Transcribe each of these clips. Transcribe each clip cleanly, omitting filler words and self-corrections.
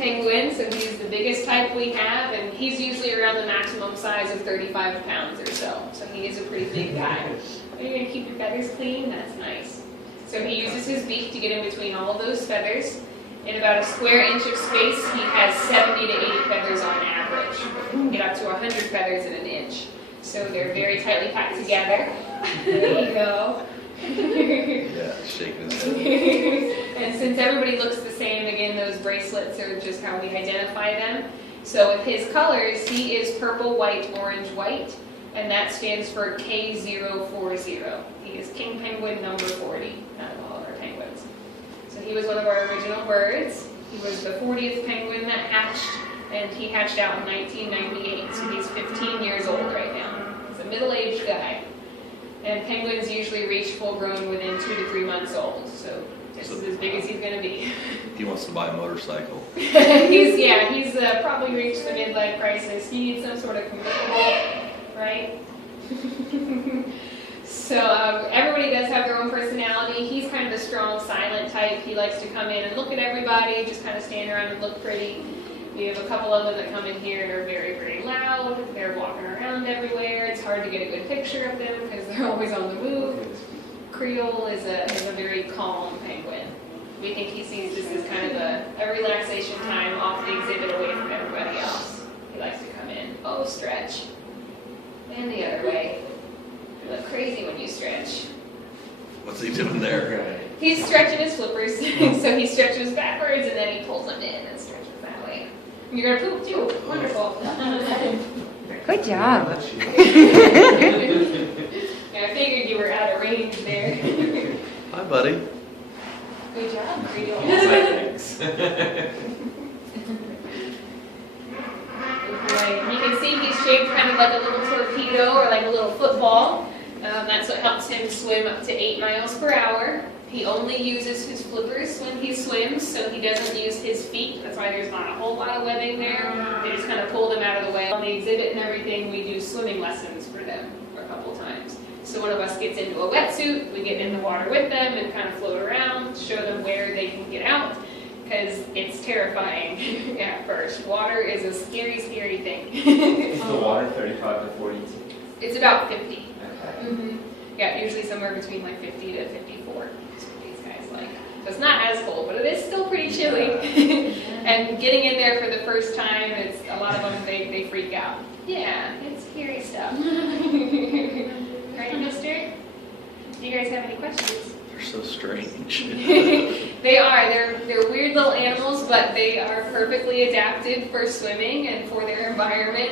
penguin, so he's the biggest type we have, and he's usually around the maximum size of 35 pounds or so. So he is a pretty big guy. Are you going to keep your feathers clean? That's nice. So he uses his beak to get in between all of those feathers. In about a square inch of space, he has 70 to 80 feathers on average. You can get up to 100 feathers in an inch. So they're very tightly packed together. There you go. Yeah, shaking his head. And since everybody looks the same, again, those bracelets are just how we identify them. So with his colors, he is purple, white, orange, white, and that stands for K040. He is king penguin number 40 out of all of our penguins. So he was one of our original birds. He was the 40th penguin that hatched, and he hatched out in 1998, so he's 15 years old right now. He's a middle-aged guy. And penguins usually reach full grown within 2 to 3 months old, so this is as big as he's going to be. He wants to buy a motorcycle. he's probably reached the midlife crisis. He needs some sort of convertible, right? So everybody does have their own personality. He's kind of the strong, silent type. He likes to come in and look at everybody, just kind of stand around and look pretty. We have a couple of them that come in here and are very, very loud. They're walking around everywhere. It's hard to get a good picture of them because they're always on the move. Creole is a very calm penguin. We think he sees this as kind of a relaxation time off the exhibit away from everybody else. He likes to come in. Oh, stretch. And the other way. You look crazy when you stretch. What's he doing there? He's stretching his flippers. So he stretches backwards and then he pulls them in and stretches that way. You're going to poop too. Wonderful. Good job. Yeah, I figured you were out of range there. Hi, buddy. Good job, Creole. Thanks. Right. You can see he's shaped kind of like a little torpedo or like a little football. That's what helps him swim up to 8 miles per hour. He only uses his flippers when he swims, so he doesn't use his feet. That's why there's not a whole lot of webbing there. They just kind of pull them out of the way. On the exhibit and everything, we do swimming lessons for them a couple times. So one of us gets into a wetsuit, we get in the water with them and kind of float around, show them where they can get out, because it's terrifying at first. Water is a scary, scary thing. Is the water 35 to 42? It's about 50. Okay. Mm-hmm. Yeah, usually somewhere between like 50 to 54. That's what these guys like. So it's not as cold, but it is still pretty chilly. And getting in there for the first time, it's a lot of them, they freak out. Yeah, it's scary stuff. Right, mister? Do you guys have any questions? They're so strange. They are. They're weird little animals, but they are perfectly adapted for swimming and for their environment.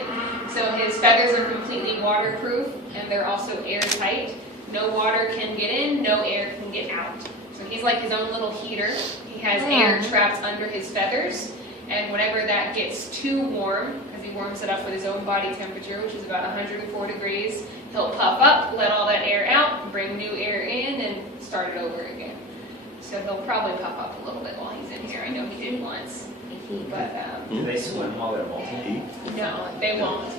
So his feathers are completely waterproof, and they're also airtight. No water can get in, no air can get out. So he's like his own little heater. He has air trapped under his feathers, and whenever that gets too warm, because he warms it up with his own body temperature, which is about 104 degrees, he'll puff up, let all that air out, bring new air in, and start it over again. So he'll probably puff up a little bit while he's in here. I know he did once. But Do they swim while they're molting? no, they won't.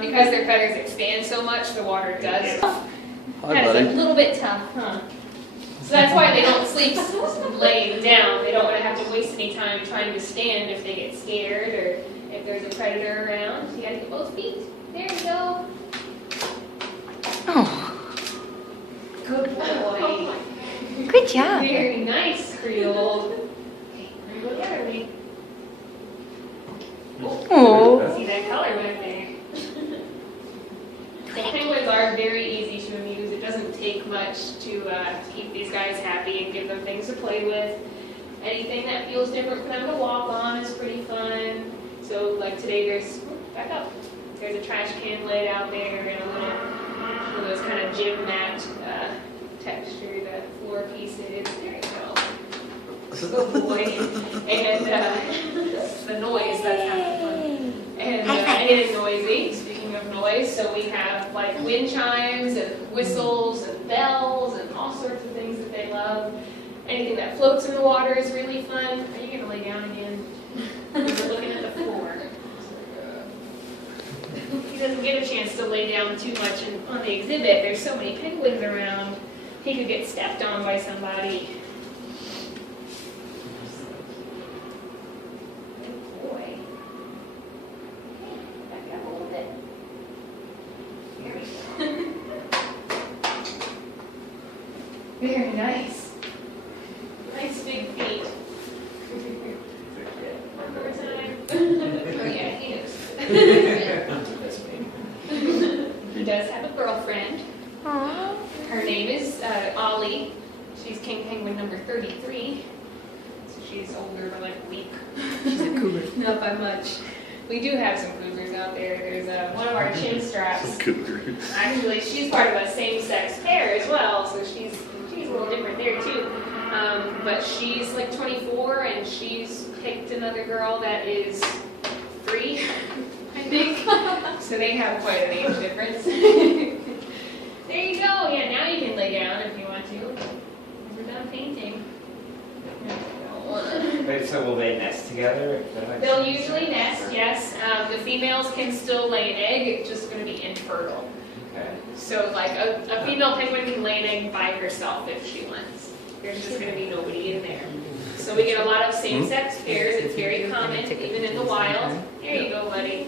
Because their feathers expand so much, the water does. Hi, That is a buddy. little bit tough, huh? So that's why they don't sleep laying down. They don't want to have to waste any time trying to stand if they get scared or if there's a predator around. You gotta get both feet. There you go. Oh, Good boy. good job. Very nice, Creole. Okay, we're gonna go the other way. Oh, See that color back there? So penguins are very easy to amuse. It doesn't take much to keep these guys happy and give them things to play with. Anything that feels different for them to walk on is pretty fun. So like today back up. There's a trash can laid out there and one of those kind of gym mat textured floor pieces. There you go. Good boy. And the noise, that's kind of fun. And it is noisy, speaking of noise, so we have like wind chimes and whistles and bells and all sorts of things that they love. Anything that floats in the water is really fun. Are you going to lay down again? You're looking at the floor. He doesn't get a chance to lay down too much on the exhibit. There's so many penguins around. He could get stepped on by somebody. That's me. He does have a girlfriend. Aw. Her name is Ollie. She's king penguin number 33. So she's older by like a week. She's a cougar. Not by much. We do have some cougars out there. There's one of our chin straps. Cougar. Actually, she's part of a same-sex pair as well, so she's a little different there too. But she's like 24, and she's picked another girl that is 3, I think. So they have quite an age difference. There you go. Yeah, now you can lay down if you want to. We're done painting. Wait, so will they nest together? Is that like- They'll usually nest, yes. The females can still lay an egg, it's just going to be infertile. Okay. So like a female penguin can lay an egg by herself if she wants. There's just going to be nobody in there. So we get a lot of same-sex pairs. It's very common, even in the wild. There you go, buddy.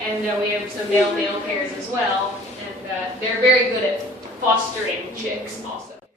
And we have some male-male pairs as well. And they're very good at fostering chicks also.